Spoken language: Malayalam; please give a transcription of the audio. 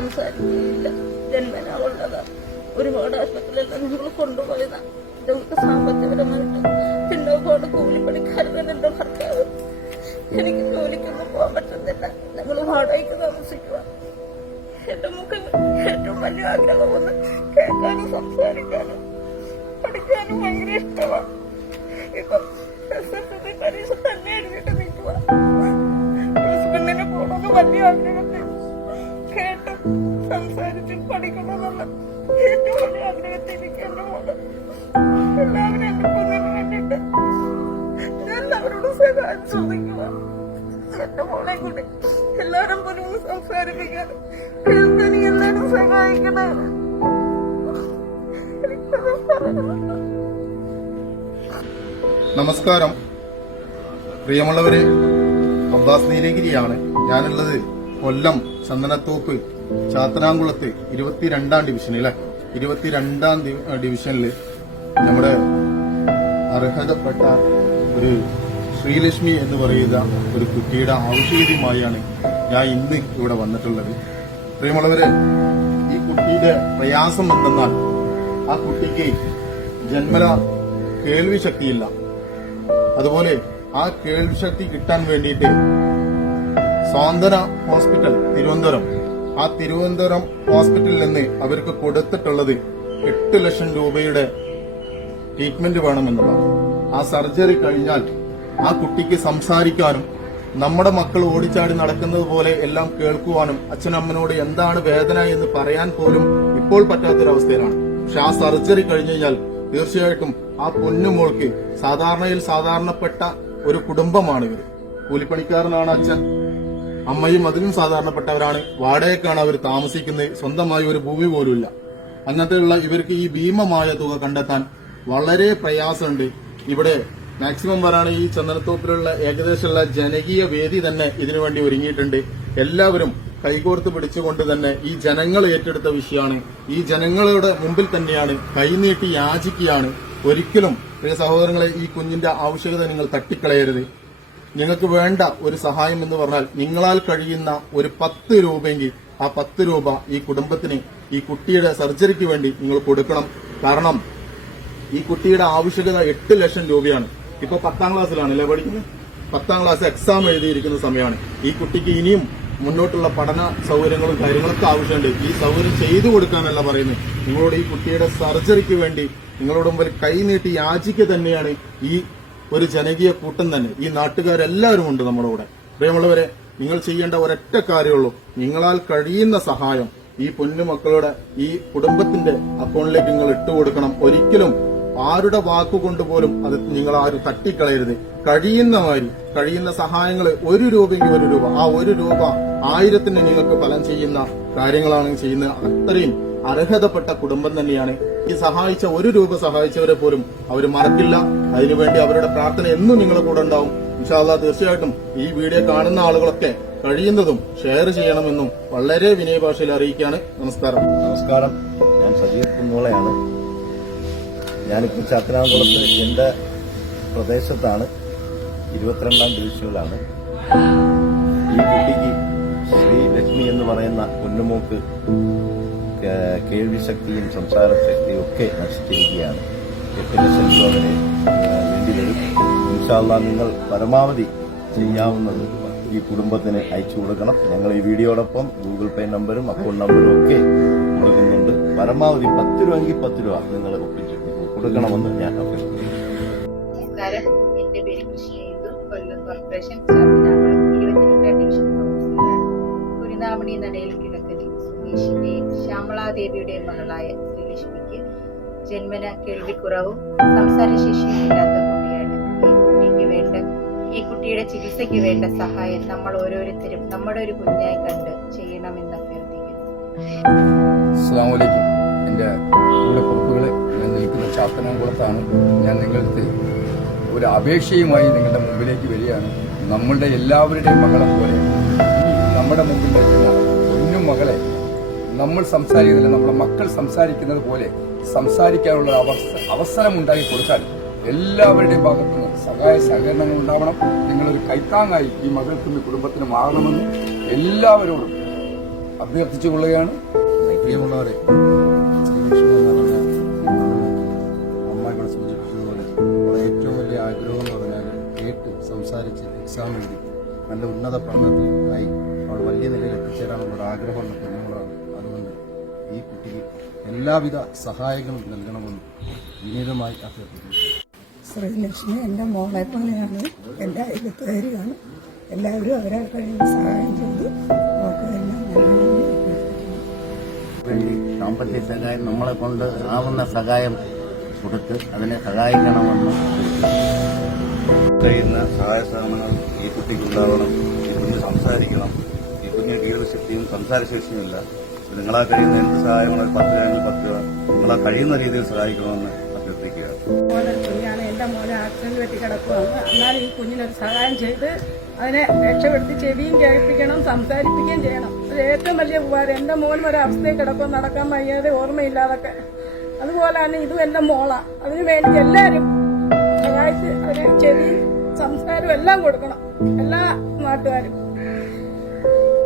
സംസാരിക്കുകയില്ല. ജന്മന ഉള്ളതാണ്. ഒരുപാട് ആശുപത്രിയിലെല്ലാം ഞങ്ങൾ കൊണ്ടുപോയതാണ്. ഞങ്ങൾക്ക് സാമ്പത്തികപരമായിട്ട് പിന്നോക്കോട് കൂലിപ്പണിക്കാരനാണ് എന്റെ ഭർത്താവ്. എനിക്ക് ജോലിക്കൊന്നും പോകാൻ പറ്റുന്നില്ല. ഞങ്ങൾ വാടകയ്ക്ക് താമസിക്കുക. എന്റെ മുഖം ഏറ്റവും വലിയ ആഗ്രഹമൊന്ന് കേൾക്കാനും സംസാരിക്കാനും പഠിക്കാനും ഭയങ്കര ഇഷ്ടമാണ്. ഇപ്പൊ SSLC പരീക്ഷ തന്നെ എഴുതിയിട്ട് നിൽക്കുക. ഹസ്ബൻഡിനെ പോകണമെന്ന് വലിയ ആഗ്രഹത്തിൽ കേട്ട് സംസാരിച്ച് പഠിക്കണമെന്നുള്ള ഏറ്റവും വലിയ ആഗ്രഹത്തിൽ എനിക്ക് എന്റെ മോള് എല്ലാവരും എന്നെ കൊന്നതിന് വേണ്ടിയിട്ട് ഞാൻ അവരോട് സഹായം ചോദിക്കുക. എന്റെ മോളെ കൂടി എല്ലാരും പോലും ഒന്ന് സംസാരിപ്പിക്കാൻ കേൾക്കാൻ എല്ലാരും സഹായിക്കണേ. നമസ്കാരം പ്രിയമുള്ളവരെ, അബ്ബാസ് നീലഗിരിയാണ് ഞാനുള്ളത്. കൊല്ലം ചന്ദനത്തോപ്പ് ചാത്തനാംകുളത്ത് 22-ാം ഡിവിഷനിലെ 22-ാം ഡിവിഷനില് നമ്മുടെ അർഹതപ്പെട്ട ഒരു ശ്രീലക്ഷ്മി എന്ന് പറയുന്ന ഒരു കുട്ടിയുടെ ആവശ്യമായാണ് ഞാൻ ഇന്ന് ഇവിടെ വന്നിട്ടുള്ളത്. പ്രിയമുള്ളവരെ, ഈ കുട്ടിയുടെ പ്രയാസം എന്തെന്നാൽ ആ കുട്ടിക്ക് ജന്മന കേൾവി ശക്തിയില്ല. അതുപോലെ ആ കേൾവി ശക്തി കിട്ടാൻ വേണ്ടിയിട്ട് സ്വാന്തന ഹോസ്പിറ്റൽ തിരുവനന്തപുരം, ആ തിരുവനന്തപുരം ഹോസ്പിറ്റലിൽ നിന്ന് അവർക്ക് കൊടുത്തിട്ടുള്ളത് 8 ലക്ഷം രൂപയുടെ ട്രീറ്റ്മെന്റ് വേണമെന്നുള്ളതാണ്. ആ സർജറി കഴിഞ്ഞാൽ ആ കുട്ടിക്ക് സംസാരിക്കാനും നമ്മുടെ മക്കൾ ഓടിച്ചാടി നടക്കുന്നത് പോലെ എല്ലാം കേൾക്കുവാനും അച്ഛനമ്മനോട് എന്താണ് വേദന എന്ന് പറയാൻ പോലും ഇപ്പോൾ പറ്റാത്തൊരവസ്ഥയിലാണ്. പക്ഷെ ആ സർജറി കഴിഞ്ഞു കഴിഞ്ഞാൽ തീർച്ചയായിട്ടും ആ പൊന്നുമോൾക്ക് സാധാരണപ്പെട്ട ഒരു കുടുംബമാണ് ഇവർ. കൂലിപ്പണിക്കാരനാണ് അച്ഛൻ, അമ്മയും അതിലും സാധാരണപ്പെട്ടവരാണ്. വാടകയ്ക്കാണ് അവർ താമസിക്കുന്നത്. സ്വന്തമായി ഒരു ഭൂമി പോലുമില്ല. അങ്ങനത്തെയുള്ള ഇവർക്ക് ഈ ഭീമമായ തുക കണ്ടെത്താൻ വളരെ പ്രയാസമുണ്ട്. ഇവിടെ മാക്സിമം വരാണ് ഈ ചന്ദനത്തോപ്പിലുള്ള ഏകദേശമുള്ള ജനകീയ വേദി തന്നെ ഇതിനുവേണ്ടി ഒരുങ്ങിയിട്ടുണ്ട്. എല്ലാവരും കൈകോർത്ത് പിടിച്ചുകൊണ്ട് തന്നെ ഈ ജനങ്ങൾ ഏറ്റെടുത്ത വിഷയമാണ്. ഈ ജനങ്ങളുടെ മുമ്പിൽ തന്നെയാണ് കൈനീട്ടി യാചിക്കുകയാണ്. ഒരിക്കലും പ്രിയ സഹോദരങ്ങളെ, ഈ കുഞ്ഞിന്റെ ആവശ്യകത നിങ്ങൾ തട്ടിക്കളയരുത്. നിങ്ങൾക്ക് വേണ്ട ഒരു സഹായം എന്ന് പറഞ്ഞാൽ നിങ്ങളാൽ കഴിയുന്ന ഒരു 10 രൂപയെങ്കിൽ ആ 10 രൂപ ഈ കുടുംബത്തിന് ഈ കുട്ടിയുടെ സർജറിക്ക് വേണ്ടി നിങ്ങൾ കൊടുക്കണം. കാരണം ഈ കുട്ടിയുടെ ആവശ്യകത 8 ലക്ഷം രൂപയാണ്. ഇപ്പൊ 10ാം ക്ലാസ്സിലാണല്ലേ പഠിക്കുന്നത്. 10ാം ക്ലാസ് എക്സാം എഴുതിയിരിക്കുന്ന സമയമാണ്. ഈ കുട്ടിക്ക് ഇനിയും മുന്നോട്ടുള്ള പഠന സൗകര്യങ്ങളും കാര്യങ്ങളൊക്കെ ആവശ്യമുണ്ട്. ഈ സൗകര്യം ചെയ്തു കൊടുക്കാനല്ല പറയുന്നത്. നിങ്ങളോട് ഈ കുട്ടിയുടെ സർജറിക്ക് വേണ്ടി നിങ്ങളോട് മുമ്പിൽ കൈനീട്ടി യാചിക്കുക തന്നെയാണ് ഈ ഒരു ജനകീയ കൂട്ടം തന്നെ. ഈ നാട്ടുകാരെല്ലാവരും ഉണ്ട് നമ്മുടെ കൂടെ. പ്രിയമുള്ളവരെ, നിങ്ങൾ ചെയ്യേണ്ട ഒരൊറ്റ കാര്യമുള്ളൂ. നിങ്ങളാൽ കഴിയുന്ന സഹായം ഈ പൊന്നുമക്കളുടെ ഈ കുടുംബത്തിന്റെ അക്കൗണ്ടിലേക്ക് നിങ്ങൾ ഇട്ടുകൊടുക്കണം. ഒരിക്കലും ആരുടെ വാക്കുകൊണ്ട് പോലും അത് നിങ്ങൾ ആരും തട്ടിക്കളയരുത്. കഴിയുന്ന സഹായങ്ങൾ 1 രൂപയെങ്കിൽ 1 രൂപ, ആ 1 രൂപ 1000ന് നിങ്ങൾക്ക് ഫലം ചെയ്യുന്ന കാര്യങ്ങളാണ് ചെയ്യുന്നത്. അത്രയും അർഹതപ്പെട്ട കുടുംബം തന്നെയാണ്. ഈ സഹായിച്ച 1 രൂപ സഹായിച്ചവരെ പോലും അവർ മറക്കില്ല. അതിനുവേണ്ടി അവരുടെ പ്രാർത്ഥന എന്നും നിങ്ങളുടെ കൂടെ ഉണ്ടാവും. ഇൻഷാ അല്ലാഹ് തീർച്ചയായിട്ടും ഈ വീഡിയോ കാണുന്ന ആളുകളൊക്കെ കഴിയുന്നതും ഷെയർ ചെയ്യണമെന്നും വളരെ വിനയഭാഷയിൽ അറിയിക്കുകയാണ്. നമസ്കാരം. ഞാൻ സജീർ കുന്നോളയാണ്. ഞാനിപ്പോൾ ചാത്തനാംകുളത്ത് എന്റെ പ്രദേശത്താണ്, 22ാം ഡിവിഷനിലാണ്. ഈ കുട്ടിക്ക് ശ്രീലക്ഷ്മി എന്ന് പറയുന്ന പൊന്നുമോക്ക് കേൾവി ശക്തിയും സംസാര ശക്തിയും ഒക്കെ നശിച്ചിരിക്കുകയാണ്. 8 ലക്ഷം രൂപ വരെ വേണ്ടി വരും. ഇൻഷാ അല്ലാഹ് നിങ്ങൾ പരമാവധി ചെയ്യാവുന്നത് ഈ കുടുംബത്തിന് അയച്ചു കൊടുക്കണം. ഞങ്ങൾ ഈ വീഡിയോടൊപ്പം ഗൂഗിൾ പേ നമ്പറും അക്കൗണ്ട് നമ്പറും ഒക്കെ കൊടുക്കുന്നുണ്ട്. പരമാവധി 10 രൂപയെങ്കിൽ 10 രൂപ നിങ്ങൾ ഒപ്പിച്ച് കൊടുക്കണമെന്ന് ഞാൻ അഭ്യർത്ഥിക്കുന്നു. നമസ്കാരം, എന്റെ പേര് കൃഷ്ണേന്ദു. കൊല്ലം കോർപ്പറേഷൻ ചാത്തനാകുളം 22ാം ഡിവിഷൻ കൗൺസിലറാണ്. കുരുനാമണി നടയിൽ കിടക്കലി സുമേഷിന്റെയും ശ്യാമളാദേവിയുടെയും മകളായ ശ്രീലക്ഷ്മിക്ക് ജന്മന കേൾവിക്കുറവും സംസാരശേഷിയും ഇല്ലാത്ത കുട്ടിയാണ്. ഈ കുട്ടിയുടെ ചികിത്സയ്ക്ക് വേണ്ട സഹായം നമ്മൾ ഓരോരുത്തരും നമ്മുടെ ഒരു കുഞ്ഞായി കണ്ട് ചെയ്യണമെന്ന് അഭ്യർത്ഥിക്കുന്നു. അസ്സലാമു അലൈക്കും. എൻ്റെ കൂടപ്പുറപ്പുകളെ, ഞാൻ നിൽക്കുന്ന ചാത്തനാംകുളത്താണ്. ഞാൻ നിങ്ങൾക്ക് ഒരു അപേക്ഷയുമായി നിങ്ങളുടെ മുമ്പിലേക്ക് വരികയാണ്. നമ്മളുടെ എല്ലാവരുടെയും മകളെ പോലെ നമ്മുടെ മുമ്പിൽ വരുന്ന പൊന്നും മകളെ നമ്മൾ സംസാരിക്കുന്നില്ല, നമ്മുടെ മക്കൾ സംസാരിക്കുന്നത് പോലെ സംസാരിക്കാനുള്ള അവസരം ഉണ്ടാക്കി കൊടുക്കാൻ എല്ലാവരുടെയും ഭാഗത്തുനിന്ന് സഹായ സഹകരണങ്ങൾ ഉണ്ടാവണം. നിങ്ങളൊരു കൈത്താങ്ങായി ഈ മകൾക്കും കുടുംബത്തിനും ആകണമെന്ന് എല്ലാവരോടും അഭ്യർത്ഥിച്ചുകൊള്ളുകയാണ്. പ്രിയമുള്ളവരെ, ശ്രീലക്ഷ്മി എന്ന് പറഞ്ഞ അമ്മ ഇവിടെ സൂചിപ്പിച്ചതുപോലെ അവരുടെ ഏറ്റവും വലിയ ആഗ്രഹം എന്ന് പറഞ്ഞാൽ കേട്ട് സംസാരിച്ച് എക്സാം എഴുതി നല്ല ഉന്നത പഠനത്തിനായി അവൾ വലിയ നിലയിൽ എത്തിച്ചേരാനുള്ള ഒരു ആഗ്രഹമുള്ള കുഞ്ഞുങ്ങളാണ്. അതുകൊണ്ട് ഈ കുട്ടിക്ക് എല്ലാവിധ സഹായങ്ങളും നൽകണമെന്ന് വിനീതമായി അഭ്യർത്ഥിക്കുന്നു. ശ്രീലക്ഷ്മി എൻ്റെ മോളെ പോലെയാണ്, എൻ്റെ അയൽക്കാരിയാണ്. എല്ലാവരും അവരെ കഴിയുന്ന സഹായം ചെയ്ത് നോക്കുകയെല്ലാം വേണ്ടി സാമ്പത്തിക സഹായം നമ്മളെ കൊണ്ട് ആവുന്ന സഹായം കൊടുത്ത് അതിനെ സഹായിക്കണമെന്ന് ചെയ്യുന്ന സഹായ സഹകരണങ്ങൾ ഈ കുട്ടിക്ക് ഉണ്ടാവണം. ഈ കുഞ്ഞ് സംസാരിക്കണം. ഈ കുഞ്ഞിന് ജീവിതശക്തിയും സംസാരശേഷിയുമില്ല. നിങ്ങളാ കഴിയുന്ന എന്ത് സഹായങ്ങളോ 10 രൂപ 10 രൂപ നിങ്ങളാ കഴിയുന്ന രീതിയിൽ സഹായിക്കണമെന്ന് അഭ്യർത്ഥിക്കുക. കുഞ്ഞാണ്, എൻ്റെ മോനെ ആക്സിഡന്റ് പറ്റി കിടക്കുകയാണ്. എന്നാലും ഈ കുഞ്ഞിനൊരു സഹായം ചെയ്ത് അതിനെ രക്ഷപ്പെടുത്തി ചെവിയും കേൾപ്പിക്കണം, സംസാരിപ്പിക്കുകയും ചെയ്യണം. അത് ഏറ്റവും വലിയ ഉപകാരം. എൻ്റെ മോനും ഒരവസ്ഥയിൽ കിടക്കുക, നടക്കാൻ വയ്യാതെ ഓർമ്മയില്ലാതൊക്കെ. അതുപോലെ തന്നെ ഇതും എൻ്റെ മോളാണ്. അതിനു വേണ്ടി എല്ലാവരും സഹായിച്ച് അതിന് ചെവിയും സംസ്കാരവും എല്ലാം കൊടുക്കണം, എല്ലാ നാട്ടുകാരും.